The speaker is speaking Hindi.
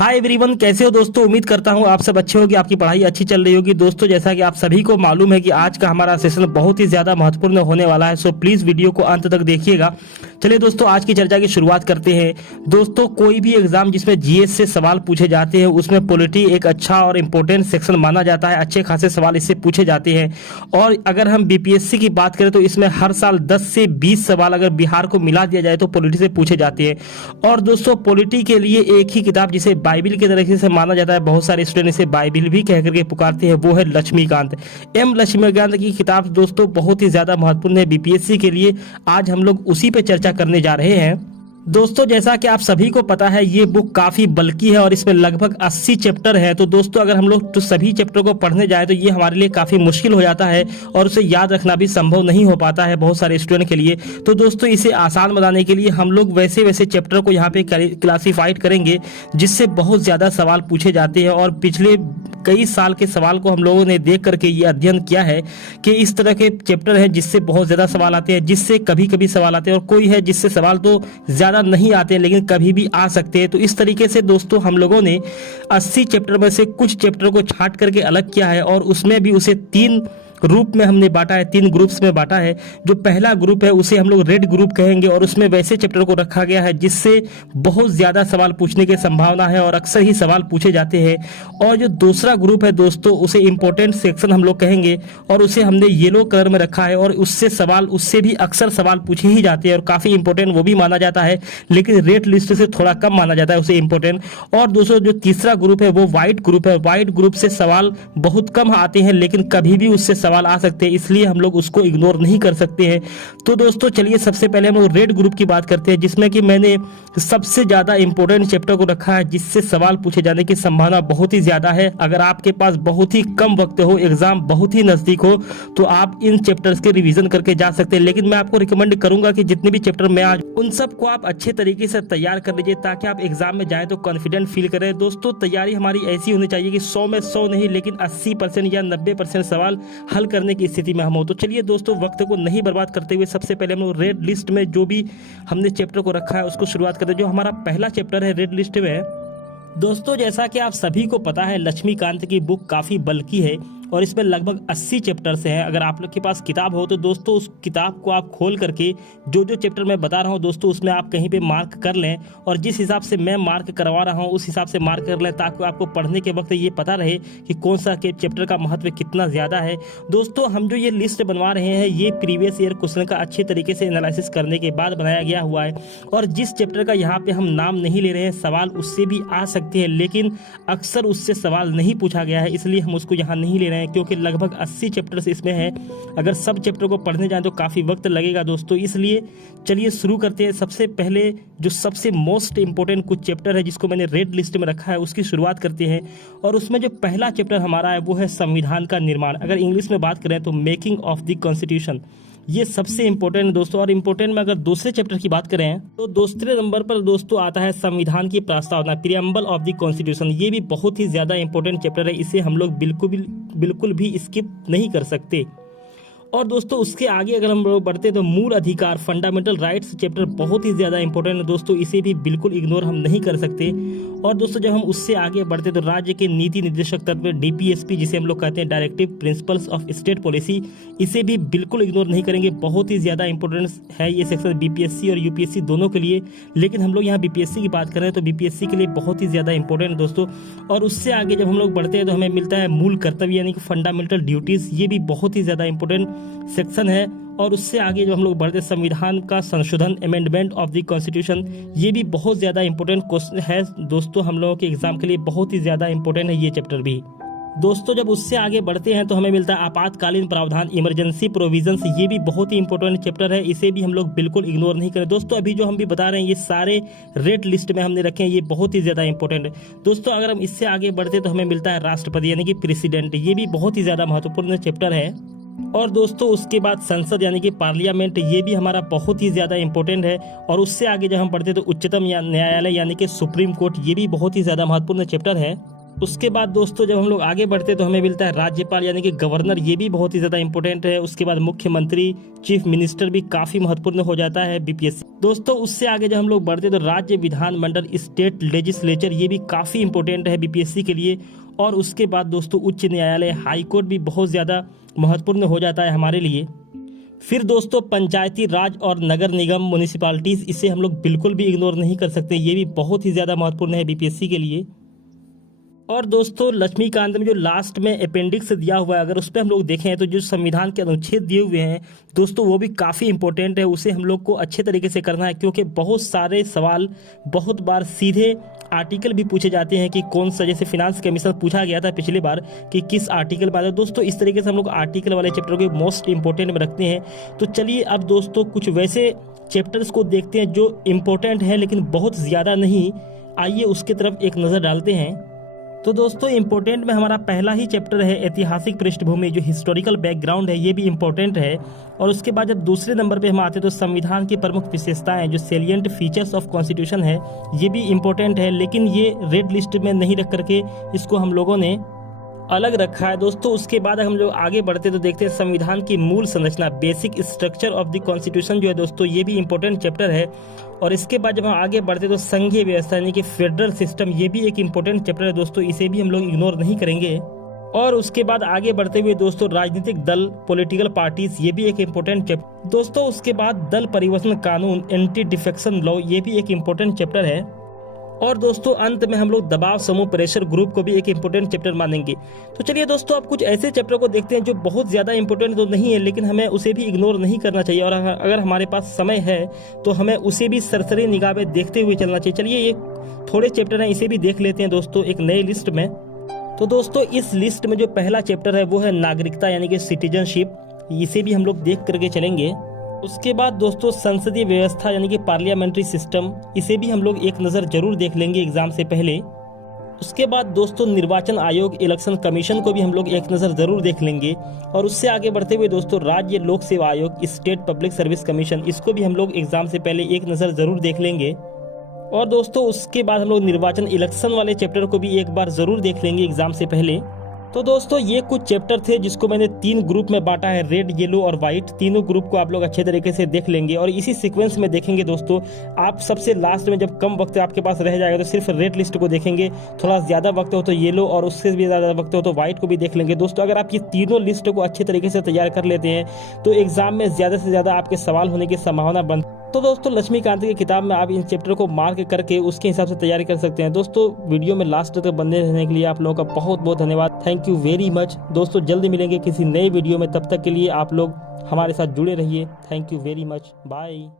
हाय एवरीवन, कैसे हो दोस्तों। उम्मीद करता हूँ आप सब अच्छे होगी, आपकी पढ़ाई अच्छी चल रही होगी। दोस्तों जैसा कि आप सभी को मालूम है कि आज का हमारा सेशन बहुत ही ज़्यादा महत्वपूर्ण होने वाला है, सो प्लीज़ वीडियो को अंत तक देखिएगा। चलिए दोस्तों, आज की चर्चा की शुरुआत करते हैं। दोस्तों कोई भी एग्जाम जिसमें जीएस से सवाल पूछे जाते हैं उसमें पॉलिटी एक अच्छा और इम्पोर्टेंट सेक्शन माना जाता है। अच्छे खासे सवाल इससे पूछे जाते हैं। और अगर हम बीपीएससी की बात करें तो इसमें हर साल 10 से 20 सवाल अगर बिहार को मिला दिया जाए तो पॉलिटी से पूछे जाते हैं। और दोस्तों पॉलिटी के लिए एक ही किताब जिसे बाइबिल के तरीके से माना जाता है, बहुत सारे स्टूडेंट इसे बाइबिल भी कह करके पुकारते हैं, वो है लक्ष्मीकांत। लक्ष्मीकांत की किताब दोस्तों बहुत ही ज्यादा महत्वपूर्ण है बीपीएससी के लिए। आज हम लोग उसी पे चर्चा करने जा रहे हैं। दोस्तों जैसा कि आप सभी को पता है ये बुक काफी बल्कि है और इसमें लगभग 80 चैप्टर है। तो दोस्तों अगर हम लोग तो सभी चैप्टर को पढ़ने जाए तो ये हमारे लिए काफी मुश्किल हो जाता है और उसे याद रखना भी संभव नहीं हो पाता है बहुत सारे स्टूडेंट के लिए। तो दोस्तों इसे आसान बनाने के लिए हम लोग वैसे वैसे चैप्टर को यहाँ पे क्लासीफाइड करेंगे जिससे बहुत ज्यादा सवाल पूछे जाते हैं। और पिछले कई साल के सवाल को हम लोगों ने देख करके ये अध्ययन किया है कि इस तरह के चैप्टर है जिससे बहुत ज्यादा सवाल आते हैं, जिससे कभी कभी सवाल आते हैं, और कोई है जिससे सवाल तो ज्यादा नहीं आते हैं लेकिन कभी भी आ सकते हैं। तो इस तरीके से दोस्तों हम लोगों ने 80 चैप्टर में से कुछ चैप्टर को छांट करके अलग किया है और उसमें भी उसे 3 ग्रुप में हमने बांटा है, 3 ग्रुप्स में बांटा है। जो पहला ग्रुप है उसे हम लोग रेड ग्रुप कहेंगे और उसमें वैसे चैप्टर को रखा गया है जिससे बहुत ज्यादा सवाल पूछने की संभावना है और अक्सर ही सवाल पूछे जाते हैं। और जो दूसरा ग्रुप है दोस्तों उसे इंपॉर्टेंट सेक्शन हम लोग कहेंगे और उसे हमने येलो कलर में रखा है और उससे भी अक्सर सवाल पूछे ही जाते हैं और काफी इंपॉर्टेंट वो भी माना जाता है, लेकिन रेड लिस्ट से थोड़ा कम माना जाता है उसे इंपॉर्टेंट। और दोस्तों जो तीसरा ग्रुप है वो व्हाइट ग्रुप है। व्हाइट ग्रुप से सवाल बहुत कम आते हैं लेकिन कभी भी उससे सवाल आ सकते हैं, इसलिए हम लोग उसको इग्नोर नहीं कर सकते हैं। तो दोस्तों चलिए सबसे पहले हम लोग रेड ग्रुप की बात करते हैं जिसमें कि मैंने सबसे ज्यादा इंपॉर्टेंट चैप्टर को रखा है जिससे सवाल पूछे जाने की संभावना बहुत ही ज्यादा है। अगर आपके पास बहुत ही कम वक्त हो, एग्जाम बहुत ही नजदीक हो, तो आप इन चैप्टर्स के रिवीजन करके जा सकते हैं। लेकिन मैं आपको रिकमेंड करूंगा कि जितने भी चैप्टर मैं आज उन सबको आप अच्छे तरीके से तैयार कर लीजिए ताकि आप एग्जाम में जाए तो कॉन्फिडेंट फील करें। दोस्तों तैयारी हमारी ऐसी होनी चाहिए कि 100 में 100 नहीं लेकिन 80% या 90% सवाल हल करने की स्थिति में हम हो। तो चलिए दोस्तों वक्त को नहीं बर्बाद करते हुए सबसे पहले हम लोग रेड लिस्ट में जो भी हमने चैप्टर को रखा है उसको शुरुआत करते हैं। जो हमारा पहला चैप्टर है रेड लिस्ट में, दोस्तों जैसा कि आप सभी को पता है लक्ष्मीकांत की बुक काफी बल्कि है और इसमें लगभग 80 चैप्टर्स हैं। अगर आप लोग के पास किताब हो तो दोस्तों उस किताब को आप खोल करके जो जो चैप्टर मैं बता रहा हूं दोस्तों उसमें आप कहीं पे मार्क कर लें और जिस हिसाब से मैं मार्क करवा रहा हूं उस हिसाब से मार्क कर लें ताकि आपको पढ़ने के वक्त ये पता रहे कि कौन सा चैप्टर का महत्व कितना ज़्यादा है। दोस्तों हम जो ये लिस्ट बनवा रहे हैं ये प्रीवियस ईयर क्वेश्चन का अच्छे तरीके से एनालिसिस करने के बाद बनाया गया हुआ है और जिस चैप्टर का यहाँ पे हम नाम नहीं ले रहे हैं सवाल उससे भी आ सकते हैं लेकिन अक्सर उससे सवाल नहीं पूछा गया है, इसलिए हम उसको यहाँ नहीं ले रहे हैं क्योंकि लगभग 80 चैप्टर्स इसमें है। अगर सब चैप्टर को पढ़ने जाएं तो काफ़ी वक्त लगेगा दोस्तों, इसलिए चलिए शुरू करते हैं। सबसे पहले जो सबसे मोस्ट इंपॉर्टेंट कुछ चैप्टर है जिसको मैंने रेड लिस्ट में रखा है उसकी शुरुआत करते हैं। और उसमें जो पहला चैप्टर हमारा है वो है संविधान का निर्माण। अगर इंग्लिश में बात करें तो मेकिंग ऑफ द कॉन्स्टिट्यूशन, ये सबसे इंपॉर्टेंट है दोस्तों। और इंपॉर्टेंट में अगर दूसरे चैप्टर की बात करें तो दूसरे नंबर पर दोस्तों आता है संविधान की प्रस्तावना, प्रीएम्बल ऑफ द कॉन्स्टिट्यूशन। ये भी बहुत ही ज्यादा इंपॉर्टेंट चैप्टर है, इसे हम लोग बिल्कुल भी स्किप नहीं कर सकते। और दोस्तों उसके आगे अगर हम लोग बढ़ते तो मूल अधिकार, फंडामेंटल राइट्स चैप्टर बहुत ही ज़्यादा इंपॉर्टेंट है दोस्तों, इसे भी बिल्कुल इग्नोर हम नहीं कर सकते। और दोस्तों जब हम उससे आगे बढ़ते तो राज्य के नीति निर्देशक तत्व, डीपीएसपी जिसे हम लोग कहते हैं directive principles of state policy, इसे भी बिल्कुल इग्नोर नहीं करेंगे। बहुत ही ज़्यादा इंपॉर्टेंस है ये सेक्शन बीपीएससी और यूपीएससी दोनों के लिए, लेकिन हम लोग यहाँ बीपीएससी की बात करें तो बीपीएससी के लिए बहुत ही ज़्यादा इंपॉर्टेंट है दोस्तों। और उससे आगे जब हम लोग बढ़ते हैं तो हमें मिलता है मूल कर्तव्य यानी कि फंडामेंटल ड्यूटीज़, ये भी बहुत ही ज़्यादा इंपॉर्टेंट सेक्शन है। और उससे आगे जो हम लोग बढ़ते संविधान का संशोधन, अमेंडमेंट ऑफ द कॉन्स्टिट्यूशन, ये भी बहुत ज़्यादा इंपॉर्टेंट क्वेश्चन है दोस्तों, हम लोगों के एग्जाम के लिए बहुत ही ज़्यादा इंपॉर्टेंट है ये चैप्टर भी। दोस्तों जब उससे आगे बढ़ते हैं तो हमें मिलता है आपातकालीन प्रावधान, इमरजेंसी प्रोविजंस, ये भी बहुत ही इंपॉर्टेंट चैप्टर है, इसे भी हम लोग बिल्कुल इग्नोर नहीं करें दोस्तों। अभी जो हम भी बता रहे हैं ये सारे रेड लिस्ट में हमने रखे हैं, ये बहुत ही ज़्यादा इंपॉर्टेंट है दोस्तों। अगर हम इससे आगे बढ़ते हैं तो हमें मिलता है राष्ट्रपति यानी कि प्रेसिडेंट, ये भी बहुत ही ज़्यादा महत्वपूर्ण चैप्टर है। और दोस्तों उसके बाद संसद यानी कि पार्लियामेंट, ये भी हमारा बहुत ही ज़्यादा इंपॉर्टेंट है। और उससे आगे जब हम बढ़ते तो उच्चतम न्यायालय यानी कि सुप्रीम कोर्ट, ये भी बहुत ही ज़्यादा महत्वपूर्ण चैप्टर है। उसके बाद दोस्तों जब हम लोग आगे बढ़ते हैं तो हमें मिलता है राज्यपाल यानी कि गवर्नर, ये भी बहुत ही ज़्यादा इंपॉर्टेंट है। उसके बाद मुख्यमंत्री, चीफ मिनिस्टर भी काफ़ी महत्वपूर्ण हो जाता है बीपीएससी। दोस्तों उससे आगे जब हम लोग बढ़ते हैं तो राज्य विधानमंडल, स्टेट लेजिस्लेचर, ये भी काफ़ी इंपॉर्टेंट है बीपीएससी के लिए। और उसके बाद दोस्तों उच्च न्यायालय, हाईकोर्ट भी बहुत ज़्यादा महत्वपूर्ण हो जाता है हमारे लिए। फिर दोस्तों पंचायती राज और नगर निगम, म्यूनिसिपालिटीज़, इसे हम लोग बिल्कुल भी इग्नोर नहीं कर सकते, ये भी बहुत ही ज़्यादा महत्वपूर्ण है बीपीएससी के लिए। और दोस्तों लक्ष्मीकांत में जो लास्ट में अपेंडिक्स दिया हुआ है, अगर उस पर हम लोग देखें तो जो संविधान के अनुच्छेद दिए हुए हैं दोस्तों वो भी काफ़ी इंपॉर्टेंट है। उसे हम लोग को अच्छे तरीके से करना है, क्योंकि बहुत सारे सवाल बहुत बार सीधे आर्टिकल भी पूछे जाते हैं कि कौन सा, जैसे फिनांस कमीशन पूछा गया था पिछली बार कि किस आर्टिकल में। दोस्तों इस तरीके से हम लोग आर्टिकल वाले चैप्टर को मोस्ट इंपॉर्टेंट में रखते हैं। तो चलिए अब दोस्तों कुछ वैसे चैप्टर्स को देखते हैं जो इम्पोर्टेंट हैं लेकिन बहुत ज़्यादा नहीं। आइए उसकी तरफ एक नज़र डालते हैं। तो दोस्तों इम्पोर्टेंट में हमारा पहला ही चैप्टर है ऐतिहासिक पृष्ठभूमि, जो हिस्टोरिकल बैकग्राउंड है, ये भी इम्पोर्टेंट है। और उसके बाद जब दूसरे नंबर पे हम आते हैं तो संविधान की प्रमुख विशेषताएं, जो सेलिएंट फीचर्स ऑफ कॉन्स्टिट्यूशन है, ये भी इम्पोर्टेंट है, लेकिन ये रेड लिस्ट में नहीं रख करके इसको हम लोगों ने अलग रखा है। दोस्तों उसके बाद हम लोग आगे बढ़ते तो देखते हैं संविधान की मूल संरचना, basic structure of the constitution, जो है दोस्तों ये भी इंपॉर्टेंट चैप्टर है। और इसके बाद जब हम आगे बढ़ते तो संघीय व्यवस्था यानी कि फेडरल सिस्टम, ये भी एक इंपॉर्टेंट चैप्टर है दोस्तों, इसे भी हम लोग इग्नोर नहीं करेंगे। और उसके बाद आगे बढ़ते हुए दोस्तों राजनीतिक दल, पॉलिटिकल पार्टीज, ये भी एक इंपॉर्टेंट चैप्टर दोस्तों। उसके बाद दल परिवर्तन कानून, एंटी डिफेक्शन लॉ, ये भी एक इंपॉर्टेंट चैप्टर है। और दोस्तों अंत में हम लोग दबाव समूह, प्रेशर ग्रुप को भी एक इंपॉर्टेंट चैप्टर मानेंगे। तो चलिए दोस्तों अब कुछ ऐसे चैप्टर को देखते हैं जो बहुत ज़्यादा इंपॉर्टेंट तो नहीं है, लेकिन हमें उसे भी इग्नोर नहीं करना चाहिए। और अगर हमारे पास समय है तो हमें उसे भी सरसरी निगाह में देखते हुए चलना चाहिए। चलिए ये थोड़े चैप्टर हैं, इसे भी देख लेते हैं दोस्तों एक नई लिस्ट में। तो दोस्तों इस लिस्ट में जो पहला चैप्टर है वो है नागरिकता यानी कि सिटीजनशिप, इसे भी हम लोग देख करके चलेंगे। उसके बाद दोस्तों संसदीय व्यवस्था यानी कि पार्लियामेंट्री सिस्टम, इसे भी हम लोग एक नज़र जरूर देख लेंगे एग्जाम से पहले। उसके बाद दोस्तों निर्वाचन आयोग, इलेक्शन कमीशन को भी हम लोग एक नज़र जरूर देख लेंगे। और उससे आगे बढ़ते हुए दोस्तों राज्य लोक सेवा आयोग, स्टेट पब्लिक सर्विस कमीशन, इसको भी हम लोग एग्जाम से पहले एक नज़र जरूर देख लेंगे। और दोस्तों उसके बाद हम लोग निर्वाचन, इलेक्शन वाले चैप्टर को भी एक बार जरूर देख लेंगे एग्जाम से पहले। तो दोस्तों ये कुछ चैप्टर थे जिसको मैंने 3 ग्रुप में बांटा है, रेड, येलो और व्हाइट। तीनों ग्रुप को आप लोग अच्छे तरीके से देख लेंगे और इसी सीक्वेंस में देखेंगे दोस्तों। आप सबसे लास्ट में जब कम वक्त आपके पास रह जाएगा तो सिर्फ रेड लिस्ट को देखेंगे, थोड़ा ज़्यादा वक्त हो तो येलो और उससे भी ज़्यादा वक्त हो तो व्हाइट को भी देख लेंगे दोस्तों। अगर आप ये तीनों लिस्ट को अच्छे तरीके से तैयार कर लेते हैं तो एग्जाम में ज़्यादा से ज़्यादा आपके सवाल होने की संभावना बन। तो दोस्तों लक्ष्मीकांत की किताब में आप इन चैप्टर को मार्क करके उसके हिसाब से तैयारी कर सकते हैं। दोस्तों वीडियो में लास्ट तक बने रहने के लिए आप लोगों का बहुत बहुत धन्यवाद। थैंक यू वेरी मच दोस्तों। जल्दी मिलेंगे किसी नए वीडियो में, तब तक के लिए आप लोग हमारे साथ जुड़े रहिए। Thank you very much, bye.